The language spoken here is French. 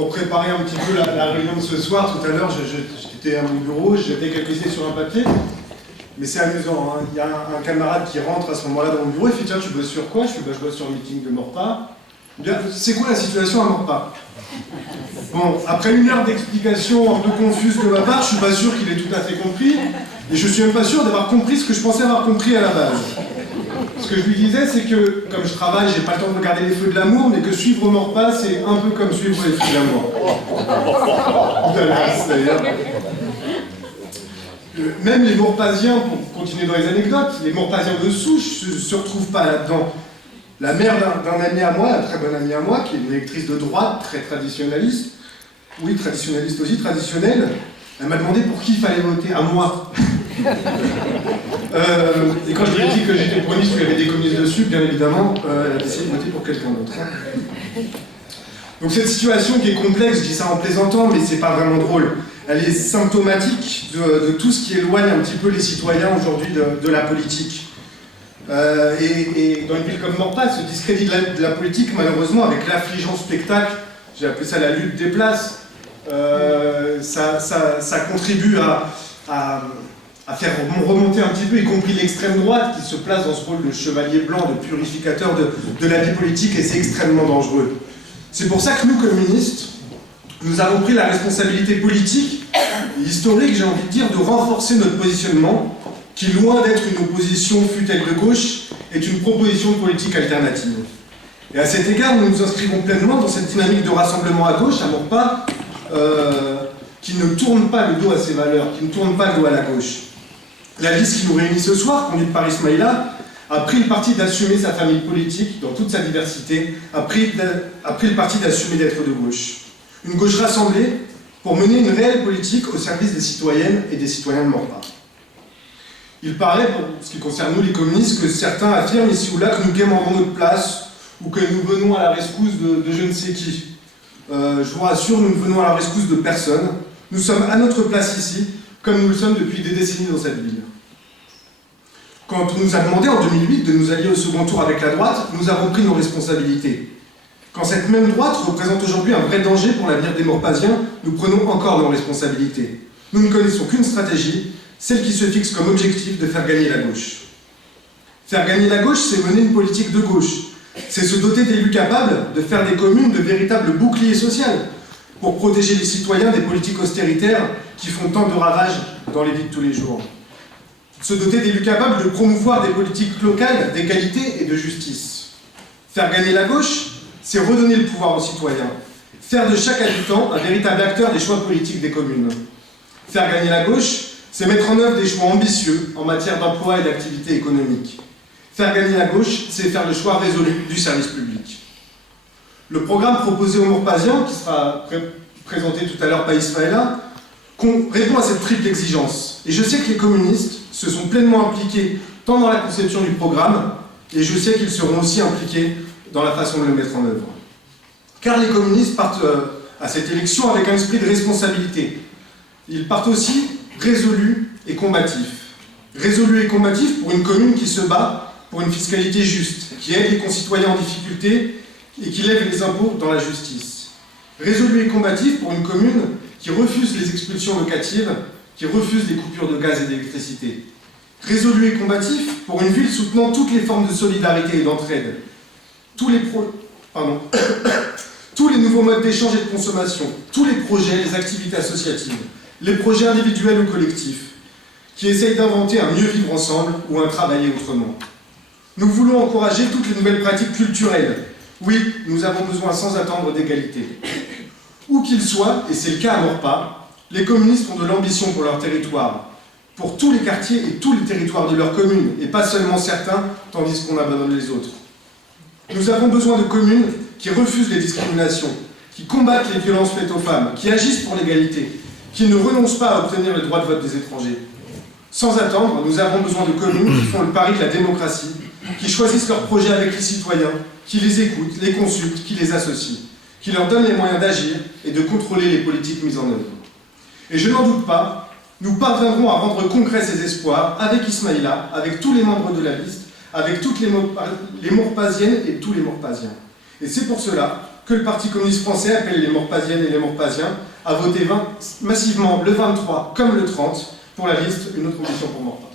pour préparer un petit peu la réunion de ce soir, tout à l'heure, j'étais à mon bureau, j'étais quelques idées sur un papier. Mais c'est amusant, hein. Il y a un camarade qui rentre à ce moment-là dans mon bureau, il fait « Tiens, tu bosses sur quoi ?» Je fais « Bah, je bosse sur le meeting de Maurepas. » Bien, c'est quoi la situation à Maurepas? Bon, après une heure d'explication un peu confuse de ma part, je suis pas sûr qu'il ait tout à fait compris, et je suis même pas sûr d'avoir compris ce que je pensais avoir compris à la base. Ce que je lui disais, c'est que, comme je travaille, j'ai pas le temps de regarder les feux de l'amour, mais que suivre Maurepas, c'est un peu comme suivre les feux de l'amour. D'ailleurs. Même les Maurepasiens, pour continuer dans les anecdotes, les Maurepasiens de souche ne se retrouvent pas là-dedans. La mère d'un ami à moi, un très bon ami à moi, qui est une électrice de droite, très traditionnaliste, oui, traditionnaliste aussi, traditionnelle, elle m'a demandé pour qui il fallait voter, à moi. Et quand je lui ai dit que j'étais communiste, qu'il y avait des communistes dessus, bien évidemment, elle a décidé de voter pour quelqu'un d'autre. Donc cette situation qui est complexe, je dis ça en plaisantant, mais c'est pas vraiment drôle. Elle est symptomatique de tout ce qui éloigne un petit peu les citoyens aujourd'hui de la politique. Et dans une ville comme Maurepas, ce discrédit de la politique, malheureusement, avec l'affligeant spectacle, j'ai appelé ça la lutte des places, ça contribue à faire remonter un petit peu, y compris l'extrême droite, qui se place dans ce rôle de chevalier blanc, de purificateur de la vie politique, et c'est extrêmement dangereux. C'est pour ça que nous, communistes, nous avons pris la responsabilité politique et historique, j'ai envie de dire, de renforcer notre positionnement, qui, loin d'être une opposition fut-elle de gauche, est une proposition de politique alternative. Et à cet égard, nous nous inscrivons pleinement dans cette dynamique de rassemblement à gauche, à Maurepas, qui ne tourne pas le dos à ses valeurs, qui ne tourne pas le dos à la gauche. La liste qui nous réunit ce soir, conduite par Ismaïla, a pris le parti d'assumer sa famille politique dans toute sa diversité, a pris le parti d'assumer d'être de gauche. Une gauche rassemblée pour mener une réelle politique au service des citoyennes et des citoyens de Maurepas. Il paraît, pour ce qui concerne nous les communistes, que certains affirment ici ou là que nous quémandons notre place ou que nous venons à la rescousse de je ne sais qui. Je vous rassure, nous ne venons à la rescousse de personne. Nous sommes à notre place ici, comme nous le sommes depuis des décennies dans cette ville. Quand on nous a demandé en 2008 de nous allier au second tour avec la droite, nous avons pris nos responsabilités. Quand cette même droite représente aujourd'hui un vrai danger pour l'avenir des Maurepasiens, nous prenons encore nos responsabilités. Nous ne connaissons qu'une stratégie, celle qui se fixe comme objectif de faire gagner la gauche. Faire gagner la gauche, c'est mener une politique de gauche. C'est se doter d'élus capables de faire des communes de véritables boucliers sociaux pour protéger les citoyens des politiques austéritaires qui font tant de ravages dans les vies de tous les jours. Se doter d'élus capables de promouvoir des politiques locales d'égalité et de justice. Faire gagner la gauche, c'est redonner le pouvoir aux citoyens. Faire de chaque habitant un véritable acteur des choix politiques des communes. Faire gagner la gauche, c'est mettre en œuvre des choix ambitieux en matière d'emploi et d'activité économique. Faire gagner la gauche, c'est faire le choix résolu du service public. Le programme proposé aux Maurepasiens, qui sera présenté tout à l'heure par Ismaïla, répond à cette triple exigence. Et je sais que les communistes se sont pleinement impliqués tant dans la conception du programme, et je sais qu'ils seront aussi impliqués dans la façon de le mettre en œuvre. Car les communistes partent à cette élection avec un esprit de responsabilité. Ils partent aussi résolus et combatifs. Résolus et combatifs pour une commune qui se bat pour une fiscalité juste, qui aide les concitoyens en difficulté et qui lève les impôts dans la justice. Résolus et combatifs pour une commune qui refuse les expulsions locatives, qui refuse les coupures de gaz et d'électricité. Résolus et combatifs pour une ville soutenant toutes les formes de solidarité et d'entraide. Tous les nouveaux modes d'échange et de consommation, tous les projets, les activités associatives, les projets individuels ou collectifs, qui essayent d'inventer un mieux vivre ensemble ou un travailler autrement. Nous voulons encourager toutes les nouvelles pratiques culturelles. Oui, nous avons besoin sans attendre d'égalité. Où qu'ils soient, et c'est le cas à Maurepas, les communistes ont de l'ambition pour leur territoire, pour tous les quartiers et tous les territoires de leur commune, et pas seulement certains, tandis qu'on abandonne les autres. Nous avons besoin de communes qui refusent les discriminations, qui combattent les violences faites aux femmes, qui agissent pour l'égalité, qui ne renoncent pas à obtenir le droit de vote des étrangers. Sans attendre, nous avons besoin de communes qui font le pari de la démocratie, qui choisissent leurs projets avec les citoyens, qui les écoutent, les consultent, qui les associent, qui leur donnent les moyens d'agir et de contrôler les politiques mises en œuvre. Et je n'en doute pas, nous parviendrons à rendre concrets ces espoirs avec Ismaïla, avec tous les membres de la liste, avec toutes les Maurepasiennes et tous les Maurepasiens. Et c'est pour cela que le Parti communiste français appelle les Maurepas-iennes et les Maurepas-iens à voter massivement le 23 comme le 30 pour la liste Une autre audition pour Maurepas.